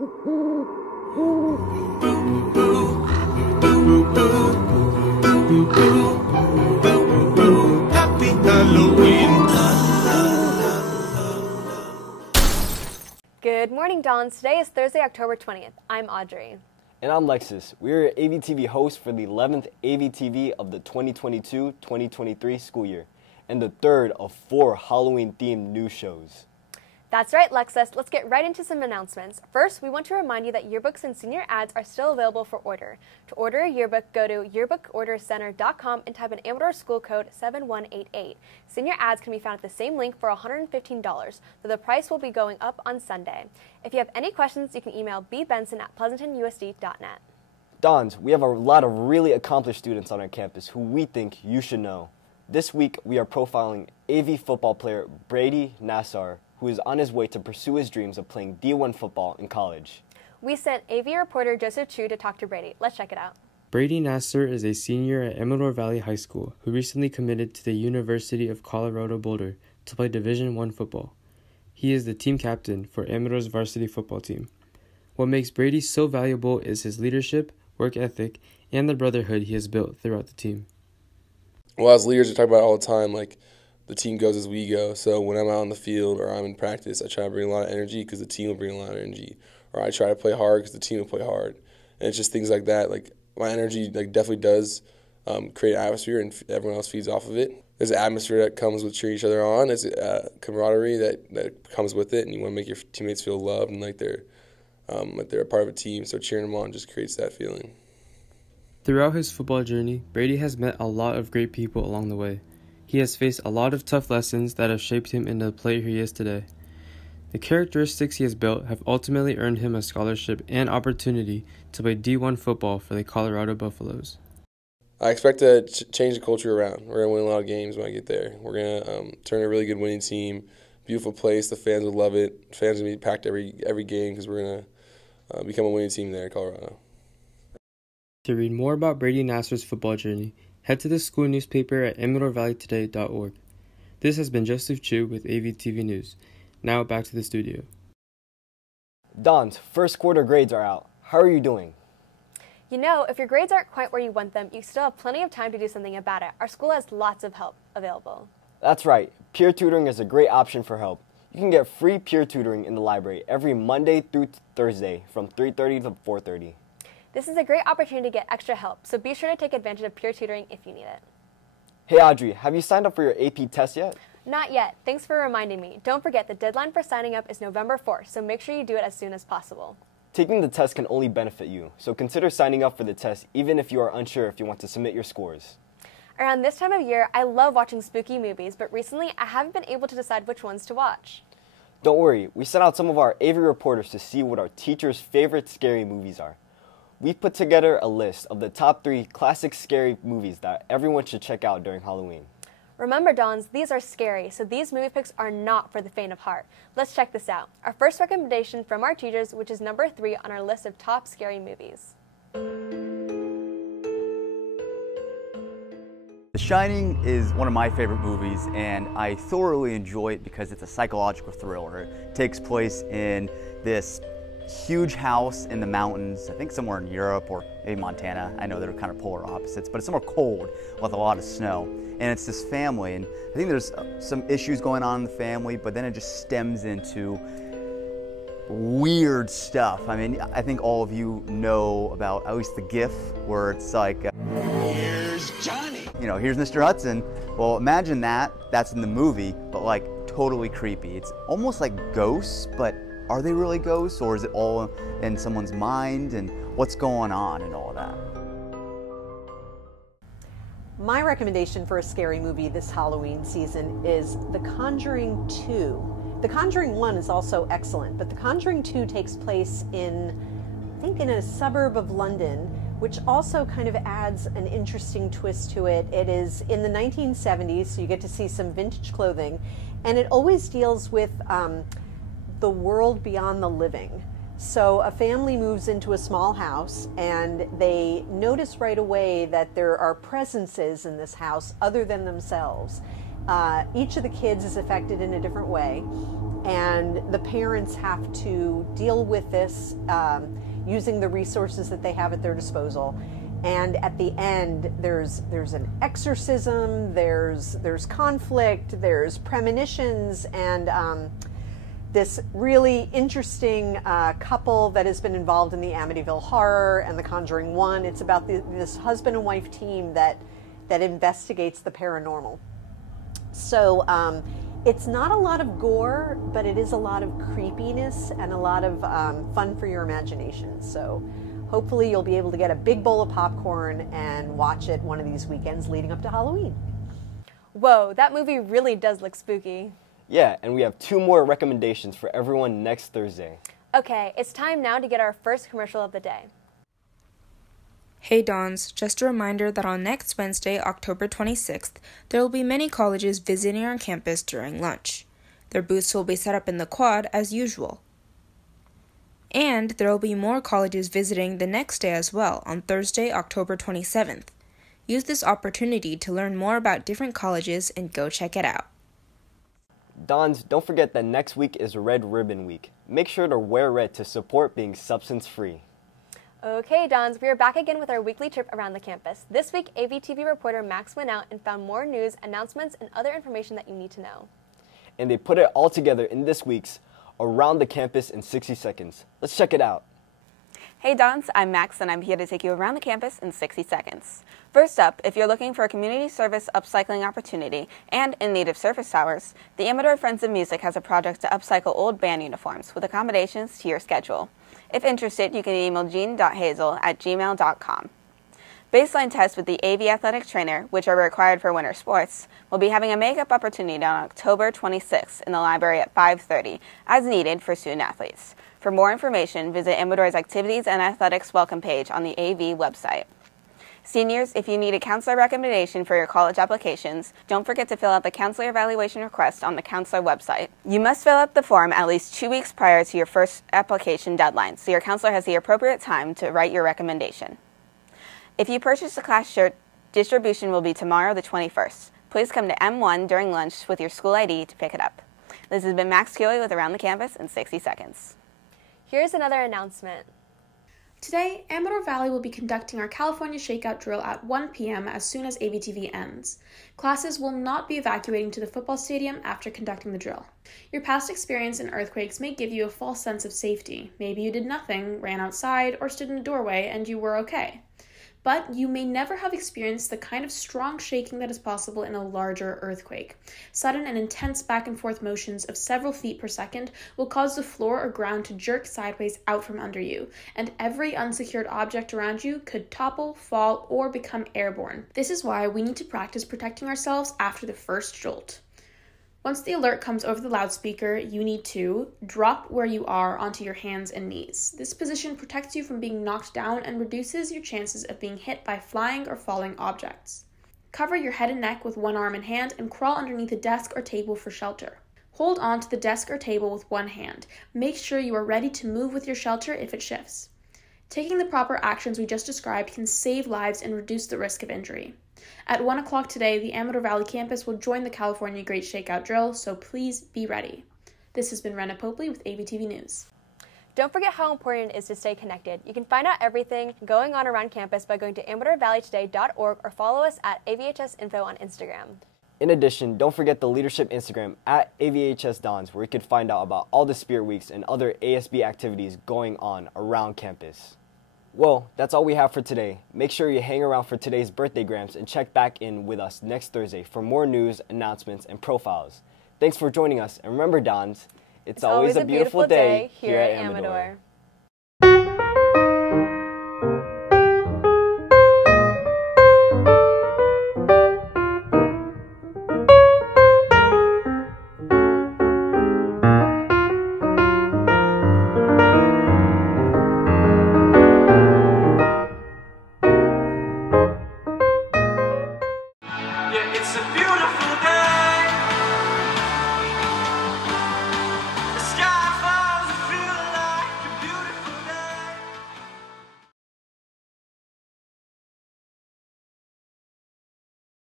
Happy Halloween. Good morning, Dons. Today is Thursday, October 20th. I'm Audrey. And I'm Lexus. We're your AVtv hosts for the 11th AVtv of the 2022-2023 school year, and the third of 4 Halloween-themed news shows. That's right, Lexus. Let's get right into some announcements. First, we want to remind you that yearbooks and senior ads are still available for order. To order a yearbook, go to yearbookordercenter.com and type in Amador school code 7188. Senior ads can be found at the same link for $115, though the price will be going up on Sunday. If you have any questions, you can email bbenson@pleasantonusd.net. Dons, we have a lot of really accomplished students on our campus who we think you should know. This week, we are profiling AV football player Brady Nasar, who is on his way to pursue his dreams of playing D1 football in college. We sent AV reporter Joseph Chu to talk to Brady. Let's check it out. Brady Nasar is a senior at Amador Valley High School who recently committed to the University of Colorado Boulder to play Division I football. He is the team captain for Amador's varsity football team. What makes Brady so valuable is his leadership, work ethic, and the brotherhood he has built throughout the team. Well, as leaders, we talk about it all the time, like, the team goes as we go. So when I'm out on the field or I'm in practice, I try to bring a lot of energy because the team will bring a lot of energy. Or I try to play hard because the team will play hard. And it's just things like that. Like, my energy definitely does create an atmosphere, and everyone else feeds off of it. There's an atmosphere that comes with cheering each other on. There's a camaraderie that comes with it, and you want to make your teammates feel loved and like they're a part of a team. So cheering them on just creates that feeling. Throughout his football journey, Brady has met a lot of great people along the way. He has faced a lot of tough lessons that have shaped him into the player he is today. The characteristics he has built have ultimately earned him a scholarship and opportunity to play D1 football for the Colorado Buffaloes. I expect to change the culture around. We're going to win a lot of games when I get there. We're going to turn a really good winning team. Beautiful place. The fans will love it. Fans will be packed every game because we're going to become a winning team there in Colorado. To read more about Brady Nasar's football journey, head to the school newspaper at amadorvalleytoday.org. This has been Joseph Chu with AVtv News. Now back to the studio. Dons, first quarter grades are out. How are you doing? You know, if your grades aren't quite where you want them, you still have plenty of time to do something about it. Our school has lots of help available. That's right. Peer tutoring is a great option for help. You can get free peer tutoring in the library every Monday through Thursday from 3:30 to 4:30. This is a great opportunity to get extra help, so be sure to take advantage of peer tutoring if you need it. Hey Audrey, have you signed up for your AP test yet? Not yet. Thanks for reminding me. Don't forget, the deadline for signing up is November 4th, so make sure you do it as soon as possible. Taking the test can only benefit you, so consider signing up for the test even if you are unsure if you want to submit your scores. Around this time of year, I love watching spooky movies, but recently I haven't been able to decide which ones to watch. Don't worry, we sent out some of our AV reporters to see what our teachers' favorite scary movies are. We've put together a list of the top 3 classic scary movies that everyone should check out during Halloween. Remember, Dons, these are scary, so these movie picks are not for the faint of heart. Let's check this out. Our first recommendation from our teachers, which is number 3 on our list of top scary movies. The Shining is one of my favorite movies, and I thoroughly enjoy it because it's a psychological thriller. It takes place in this huge house in the mountains, I think somewhere in Europe or maybe Montana. I know they're kind of polar opposites, but it's somewhere cold with a lot of snow. And it's this family, and I think there's some issues going on in the family, but then it just stems into weird stuff. I mean, I think all of you know about at least the GIF where it's like, Here's Johnny. You know, here's Mr. Hudson. Well, imagine that's in the movie, but like totally creepy. It's almost like ghosts, but are they really ghosts, or is it all in someone's mind, and what's going on and all that? My recommendation for a scary movie this Halloween season is The Conjuring 2. The Conjuring 1 is also excellent, but The Conjuring 2 takes place in, I think, in a suburb of London, which also kind of adds an interesting twist to it. It is in the 1970s, so you get to see some vintage clothing, and it always deals with the world beyond the living. So a family moves into a small house and they notice right away that there are presences in this house other than themselves. Each of the kids is affected in a different way. and the parents have to deal with this using the resources that they have at their disposal. And at the end, there's an exorcism, there's conflict, there's premonitions, and this really interesting couple that has been involved in the Amityville Horror and The Conjuring 1. It's about this husband and wife team that investigates the paranormal. So it's not a lot of gore, but it is a lot of creepiness and a lot of fun for your imagination. So hopefully you'll be able to get a big bowl of popcorn and watch it one of these weekends leading up to Halloween. Whoa, that movie really does look spooky. Yeah, and we have 2 more recommendations for everyone next Thursday. Okay, it's time now to get our first commercial of the day. Hey Dons, just a reminder that on next Wednesday, October 26th, there will be many colleges visiting our campus during lunch. Their booths will be set up in the quad as usual. And there will be more colleges visiting the next day as well, on Thursday, October 27th. Use this opportunity to learn more about different colleges and go check it out. Dons, don't forget that next week is Red Ribbon Week. Make sure to wear red to support being substance-free. Okay, Dons, we are back again with our weekly trip around the campus. This week, AVtv reporter Max went out and found more news, announcements, and other information that you need to know. And they put it all together in this week's Around the Campus in 60 Seconds. Let's check it out. Hey Dons, I'm Max and I'm here to take you around the campus in 60 seconds. First up, if you're looking for a community service upcycling opportunity and in need of service hours, the Amador Friends of Music has a project to upcycle old band uniforms with accommodations to your schedule. If interested, you can email jean.hazel@gmail.com. Baseline tests with the AV athletic trainer, which are required for winter sports, will be having a makeup opportunity on October 26th in the library at 5:30, as needed for student athletes. For more information, visit Amador's Activities and Athletics welcome page on the AV website. Seniors, if you need a counselor recommendation for your college applications, don't forget to fill out the counselor evaluation request on the counselor website. You must fill out the form at least 2 weeks prior to your first application deadline, so your counselor has the appropriate time to write your recommendation. If you purchase a class shirt, distribution will be tomorrow the 21st. Please come to M1 during lunch with your school ID to pick it up. This has been Max Keeley with Around the Campus in 60 Seconds. Here's another announcement. Today, Amador Valley will be conducting our California Shakeout drill at 1 p.m. as soon as AVtv ends. Classes will not be evacuating to the football stadium after conducting the drill. Your past experience in earthquakes may give you a false sense of safety. Maybe you did nothing, ran outside, or stood in a doorway and you were okay. But you may never have experienced the kind of strong shaking that is possible in a larger earthquake. Sudden and intense back and forth motions of several feet per second will cause the floor or ground to jerk sideways out from under you, and every unsecured object around you could topple, fall, or become airborne. This is why we need to practice protecting ourselves after the first jolt. Once the alert comes over the loudspeaker, you need to drop where you are onto your hands and knees. This position protects you from being knocked down and reduces your chances of being hit by flying or falling objects. Cover your head and neck with one arm and hand and crawl underneath a desk or table for shelter. Hold on to the desk or table with one hand. Make sure you are ready to move with your shelter if it shifts. Taking the proper actions we just described can save lives and reduce the risk of injury. At 1 o'clock today, the Amador Valley campus will join the California Great Shakeout Drill, so please be ready. This has been Renna Popley with AVtv News. Don't forget how important it is to stay connected. You can find out everything going on around campus by going to amadorvalleytoday.org or follow us at AVHSinfo on Instagram. In addition, don't forget the leadership Instagram at AVHSDons, where you can find out about all the Spirit Weeks and other ASB activities going on around campus. Well, that's all we have for today. Make sure you hang around for today's birthday grams and check back in with us next Thursday for more news, announcements, and profiles. Thanks for joining us, and remember, Dons, it's always a beautiful day here at Amador.